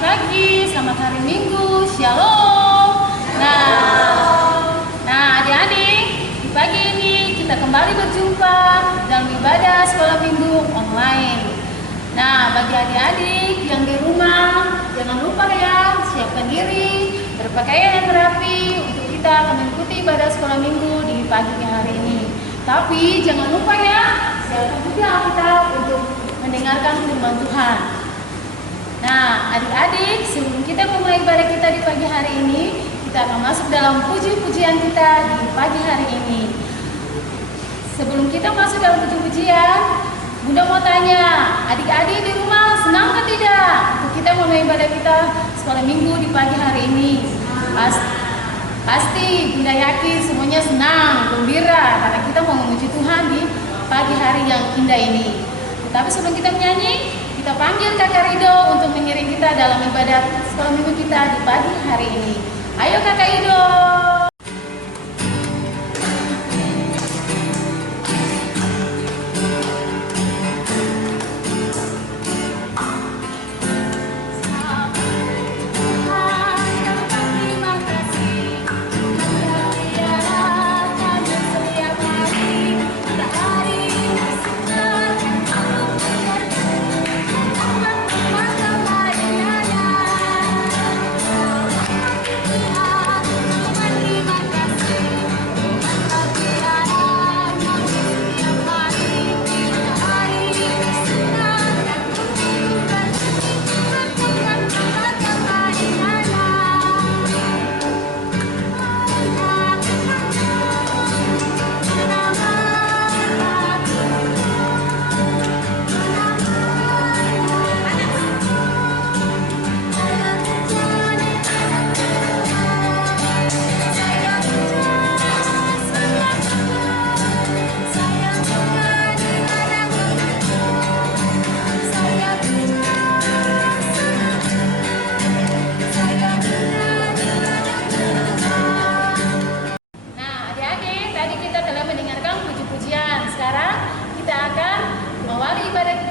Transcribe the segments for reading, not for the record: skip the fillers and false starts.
Selamat pagi, selamat hari Minggu, Shalom. Nah adik-adik, di pagi ini kita kembali berjumpa dalam ibadah sekolah minggu online. Nah, bagi adik-adik yang di rumah, jangan lupa ya, siapkan diri, berpakaian yang rapi untuk kita mengikuti ibadah sekolah minggu di pagi hari ini. Tapi jangan lupa ya, siapkan juga Alkitab untuk mendengarkan firman Tuhan. Nah, adik-adik, sebelum kita mulai ibadah kita di pagi hari ini, kita akan masuk dalam puji-pujian kita di pagi hari ini. Sebelum kita masuk dalam puji-pujian, Bunda mau tanya, adik-adik di rumah senang atau tidak untuk kita mulai ibadah kita sekolah minggu di pagi hari ini? Pasti Bunda yakin semuanya senang, gembira, karena kita mau memuji Tuhan di pagi hari yang indah ini. Tetapi sebelum kita menyanyi, kita panggil Kakak Rido untuk mengiring kita dalam ibadah sekolah minggu kita di pagi hari ini. Ayo Kakak Rido.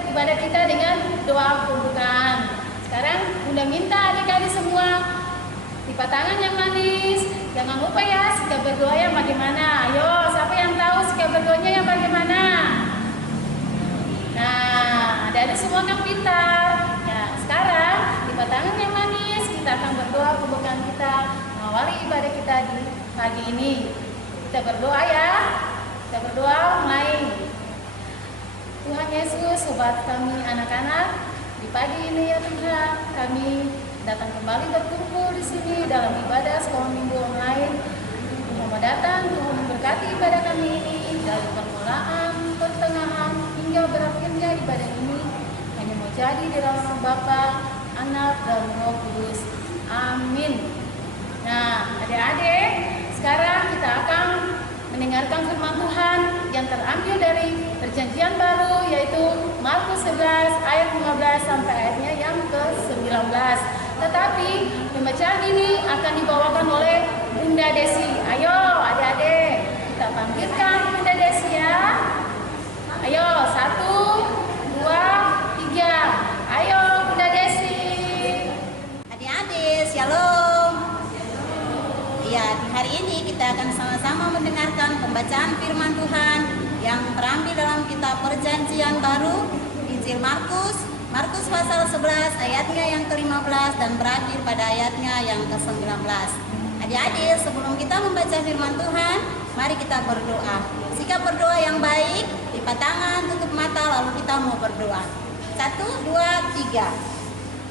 Ibadah kita dengan doa pembukaan. Sekarang Bunda minta adik-adik semua lipat tangan yang manis. Jangan lupa ya sikap berdoa yang bagaimana. Ayo, siapa yang tahu sikap berdoanya yang bagaimana? Nah, adik-adik semua kan pintar. Ya, sekarang lipat tangan yang manis. Kita akan berdoa pembukaan kita mengawali ibadah kita di pagi ini. Kita berdoa ya. Kita berdoa mulai. Tuhan Yesus, sobat kami anak-anak, di pagi ini ya Tuhan, kami datang kembali berkumpul di sini dalam ibadah sekolah minggu online. Tuhan mau datang, Tuhan memberkati ibadah kami ini dari permulaan, pertengahan hingga berakhirnya ibadah ini. Hanya mau jadi di dalam nama Bapa, Anak dan Roh Kudus. Amin. Nah, adik-adik, sekarang kita akan mendengarkan firman Tuhan yang terambil dari Perjanjian Baru, yaitu Markus 11 ayat 15 sampai ayatnya yang ke-19. Tetapi pembacaan ini akan dibawakan oleh Bunda Desi. Ayo adik-adik, kita panggilkan Bunda Desi ya. Ayo, 1, 2, 3. Ayo Bunda Desi. Adik-adik, shalom. Ya, di hari ini kita akan sama-sama mendengarkan pembacaan firman Tuhan yang terambil dalam kitab Perjanjian Baru, Injil Markus pasal 11 ayatnya yang ke-15 dan berakhir pada ayatnya yang ke-19. Adik-adik, sebelum kita membaca firman Tuhan, mari kita berdoa. Sikap berdoa yang baik, lipat tangan, tutup mata, lalu kita mau berdoa. 1, 2, 3.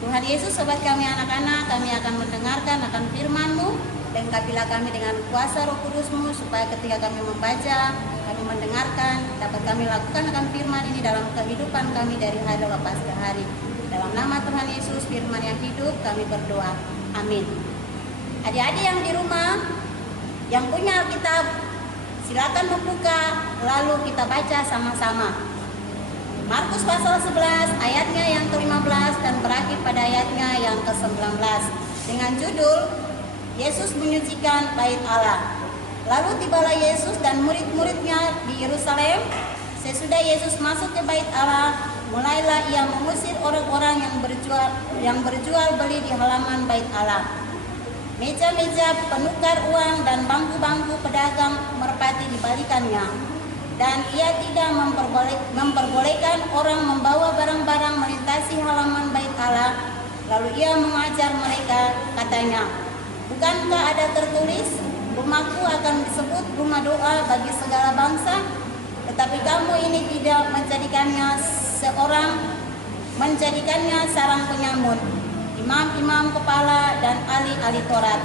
Tuhan Yesus, sobat kami anak-anak, kami akan mendengarkan akan firman-Mu. Lengkapilah kami dengan kuasa Roh Kudus-Mu, supaya ketika kami membaca, kami mendengarkan, dapat kami lakukan akan firman ini dalam kehidupan kami dari hari lepas ke hari. Dalam nama Tuhan Yesus, firman yang hidup, kami berdoa. Amin. Adik-adik yang di rumah, yang punya Alkitab, silakan membuka, lalu kita baca sama-sama. Markus pasal 11 ayatnya yang ke-15 dan berakhir pada ayatnya yang ke-19 dengan judul Yesus menyucikan bait Allah. Lalu tibalah Yesus dan murid-muridnya di Yerusalem. Sesudah Yesus masuk ke bait Allah, mulailah ia mengusir orang-orang yang berjual beli di halaman bait Allah. Meja-meja penukar uang dan bangku-bangku pedagang merpati dibalikannya, dan ia tidak memperbolehkan orang membawa barang-barang melintasi halaman bait Allah. Lalu ia mengajar mereka, katanya, bukankah ada tertulis, rumahku akan disebut rumah doa bagi segala bangsa? Tetapi kamu ini tidak menjadikannya sarang penyamun. Imam-imam kepala dan ahli-ahli Taurat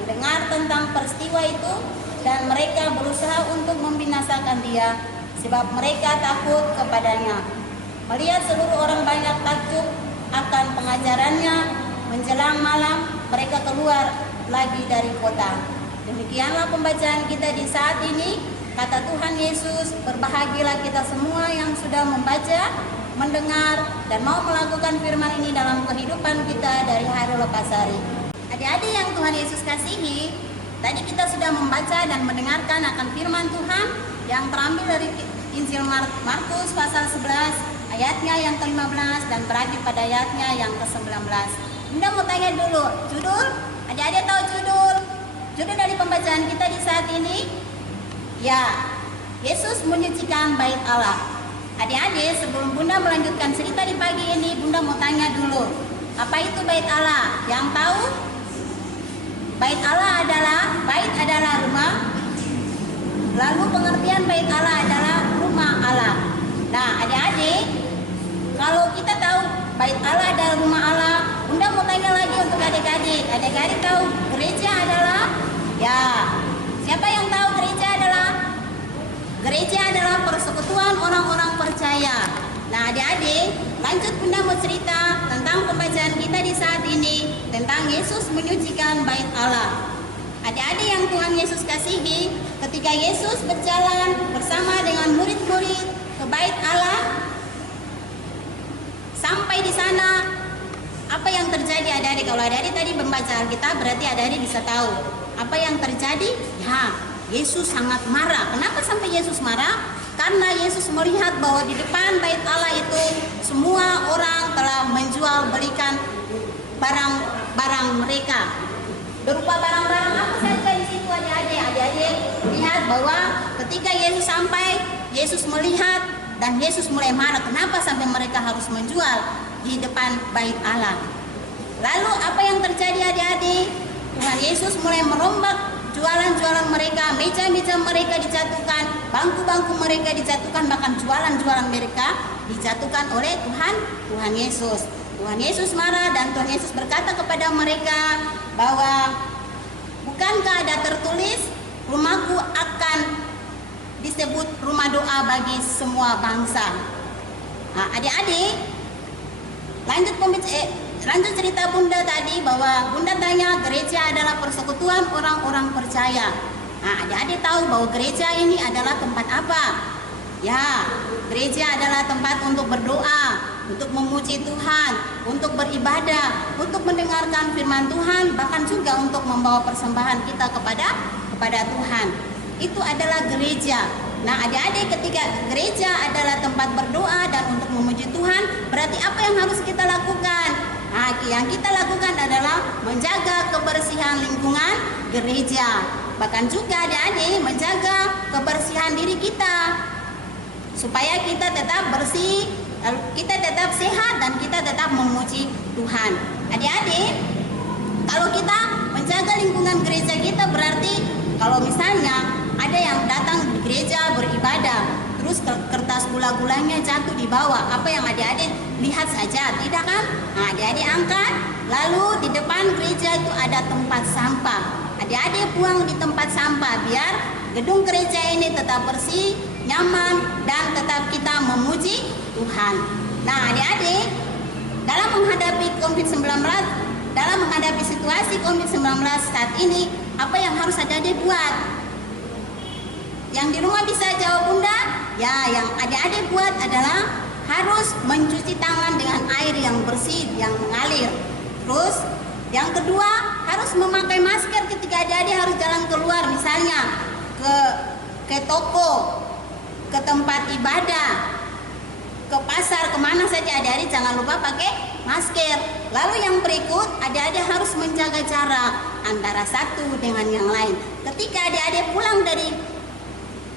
mendengar tentang peristiwa itu, dan mereka berusaha untuk membinasakan dia, sebab mereka takut kepadanya. Melihat seluruh orang banyak takjub akan pengajarannya, menjelang malam mereka keluar lagi dari kota. Demikianlah pembacaan kita di saat ini. Kata Tuhan Yesus, berbahagialah kita semua yang sudah membaca, mendengar, dan mau melakukan firman ini dalam kehidupan kita dari hari lepas hari. Adik-adik yang Tuhan Yesus kasihi, tadi kita sudah membaca dan mendengarkan akan firman Tuhan yang terambil dari Injil Markus pasal 11 ayatnya yang ke-15 dan berakhir pada ayatnya yang ke-19. Bunda mau tanya dulu, judul? Adik-adik tahu judul? Judul dari pembacaan kita di saat ini? Ya, Yesus menyucikan bait Allah. Adik-adik, sebelum Bunda melanjutkan cerita di pagi ini, Bunda mau tanya dulu, apa itu bait Allah? Yang tahu? Bait adalah rumah. Lalu pengertian bait Allah adalah rumah Allah. Nah, adik-adik, kalau kita tahu bait Allah adalah rumah Allah, Bunda mau tanya lagi untuk adik-adik. Adik-adik tahu gereja adalah? Ya, siapa yang tahu gereja adalah? Gereja adalah persekutuan orang-orang percaya. Nah, adik-adik, lanjut Bunda mau cerita tentang pembacaan kita di saat ini tentang Yesus menyucikan bait Allah. Adik-adik yang Tuhan Yesus kasihi, ketika Yesus berjalan bersama dengan murid-murid ke bait Allah, sampai di sana, apa yang terjadi adik-adik? Kalau adik-adik tadi membaca Alkitab, berarti adik-adik bisa tahu apa yang terjadi. Ya, Yesus sangat marah. Kenapa sampai Yesus marah? Karena Yesus melihat bahwa di depan bait Allah itu semua orang telah menjual belikan barang-barang mereka. Berupa barang-barang apa saja di situ adik-adik? Adik-adik lihat bahwa ketika Yesus sampai, Yesus melihat dan Yesus mulai marah. Kenapa sampai mereka harus menjual di depan bait Allah? Lalu apa yang terjadi adik-adik? Tuhan Yesus mulai merombak jualan-jualan mereka, meja-meja mereka dijatuhkan, bangku-bangku mereka dijatuhkan, bahkan jualan-jualan mereka dijatuhkan oleh Tuhan Yesus. Tuhan Yesus marah dan Tuhan Yesus berkata kepada mereka bahwa bukankah ada tertulis, rumahku akan disebut rumah doa bagi semua bangsa. Nah, adik-adik, lanjut cerita Bunda tadi bahwa Bunda tanya gereja adalah persekutuan orang-orang percaya. Nah, adik-adik tahu bahwa gereja ini adalah tempat apa? Ya, gereja adalah tempat untuk berdoa, untuk memuji Tuhan, untuk beribadah, untuk mendengarkan firman Tuhan, bahkan juga untuk membawa persembahan kita kepada Tuhan. Itu adalah gereja. Nah, adik-adik, ketika gereja adalah tempat berdoa dan untuk memuji Tuhan, berarti apa yang harus kita lakukan? Nah, yang kita lakukan adalah menjaga kebersihan lingkungan gereja. Bahkan juga adik-adik menjaga kebersihan diri kita, supaya kita tetap bersih, kita tetap sehat, dan kita tetap memuji Tuhan. Adik-adik, kalau kita menjaga lingkungan gereja kita, berarti kalau misalnya ada yang datang di gereja beribadah, terus kertas gula-gulanya jatuh di bawah, apa yang adik-adik lihat saja, tidak kan? Nah, adik-adik angkat, lalu di depan gereja itu ada tempat sampah. Adik-adik buang di tempat sampah, biar gedung gereja ini tetap bersih, nyaman, dan tetap kita memuji Tuhan. Nah, adik-adik, dalam menghadapi COVID-19, dalam menghadapi situasi COVID-19 saat ini, apa yang harus adik-adik buat? Yang di rumah bisa jawab Bunda? Ya, yang adik-adik buat adalah harus mencuci tangan dengan air yang bersih, yang mengalir. Terus, yang kedua, harus memakai masker ketika adik-adik harus jalan keluar, misalnya ke toko, ke tempat ibadah. ke pasar, kemana saja adik-adik jangan lupa pakai masker. Lalu yang berikut, adik-adik harus menjaga jarak antara satu dengan yang lain. Ketika adik-adik pulang dari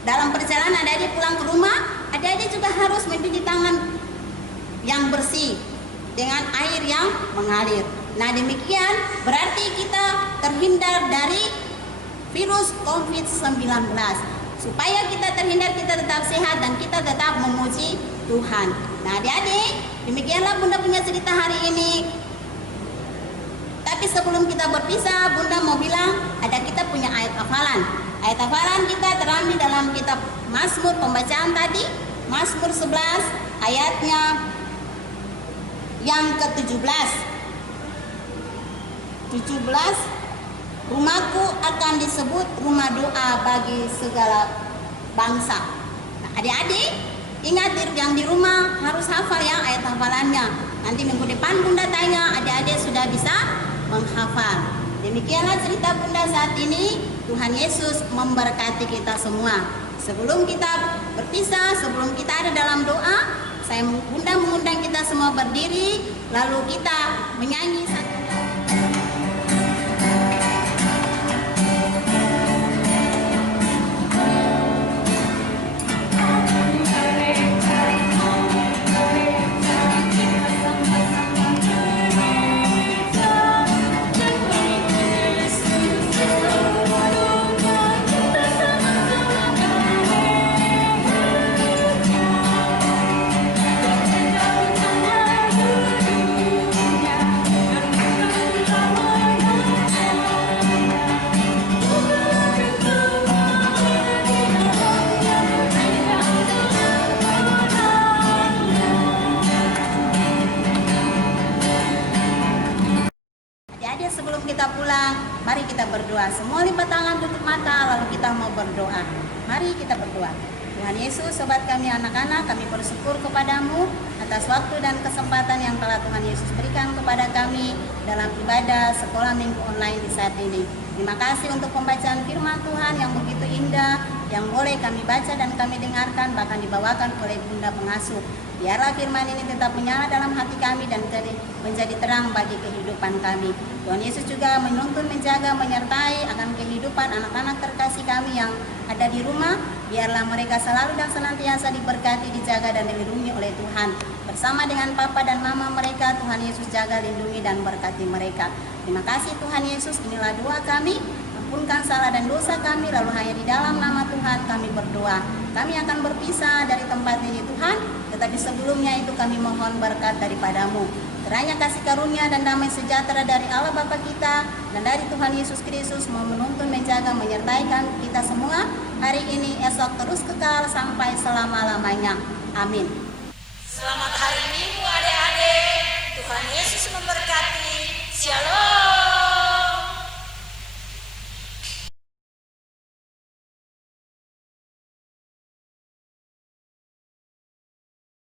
dalam perjalanan, adik-adik pulang ke rumah, adik-adik juga harus mencuci tangan yang bersih dengan air yang mengalir. Nah, demikian berarti kita terhindar dari virus COVID-19. Supaya kita terhindar, kita tetap sehat dan kita tetap memuji Tuhan. Nah, adik-adik, demikianlah Bunda punya cerita hari ini. Tapi sebelum kita berpisah, Bunda mau bilang ada kita punya ayat hafalan. Ayat hafalan kita terambil dalam kitab Mazmur pembacaan tadi, Mazmur 11 ayatnya yang ke-17. 17, rumahku akan disebut rumah doa bagi segala bangsa. Nah, adik-adik, ingat yang di rumah harus hafal ya ayat hafalannya. Nanti minggu depan Bunda tanya, adik-adik sudah bisa menghafal. Demikianlah cerita Bunda saat ini. Tuhan Yesus memberkati kita semua. Sebelum kita berpisah, sebelum kita ada dalam doa, Bunda mengundang kita semua berdiri, lalu kita menyanyi satu. Sebelum kita pulang, mari kita berdoa. Semua lipat tangan, tutup mata, lalu kita mau berdoa. Mari kita berdoa. Tuhan Yesus, sobat kami anak-anak, kami bersyukur kepadamu atas waktu dan kesempatan yang telah Tuhan Yesus berikan kepada kami dalam ibadah sekolah minggu online di saat ini. Terima kasih untuk pembacaan firman Tuhan yang begitu indah, yang boleh kami baca dan kami dengarkan, bahkan dibawakan oleh Bunda Pengasuh. Biarlah firman ini tetap menyala dalam hati kami dan menjadi terang bagi kehidupan kami. Tuhan Yesus juga menuntun, menjaga, menyertai akan kehidupan anak-anak terkasih kami yang ada di rumah. Biarlah mereka selalu dan senantiasa diberkati, dijaga dan dilindungi oleh Tuhan. Bersama dengan Papa dan Mama mereka, Tuhan Yesus jaga, lindungi dan berkati mereka. Terima kasih Tuhan Yesus, inilah doa kami. Ampunkan salah dan dosa kami, lalu hanya di dalam nama Tuhan kami berdoa. Kami akan berpisah dari tempat ini Tuhan, tetapi sebelumnya itu kami mohon berkat daripadamu. Kiranya kasih karunia dan damai sejahtera dari Allah Bapa kita dan dari Tuhan Yesus Kristus mau menuntun, menjaga, menyertai kita semua hari ini, esok, terus kekal sampai selama-lamanya. Amin. Selamat hari Minggu adik-adik. Tuhan Yesus memberkati. Shalom.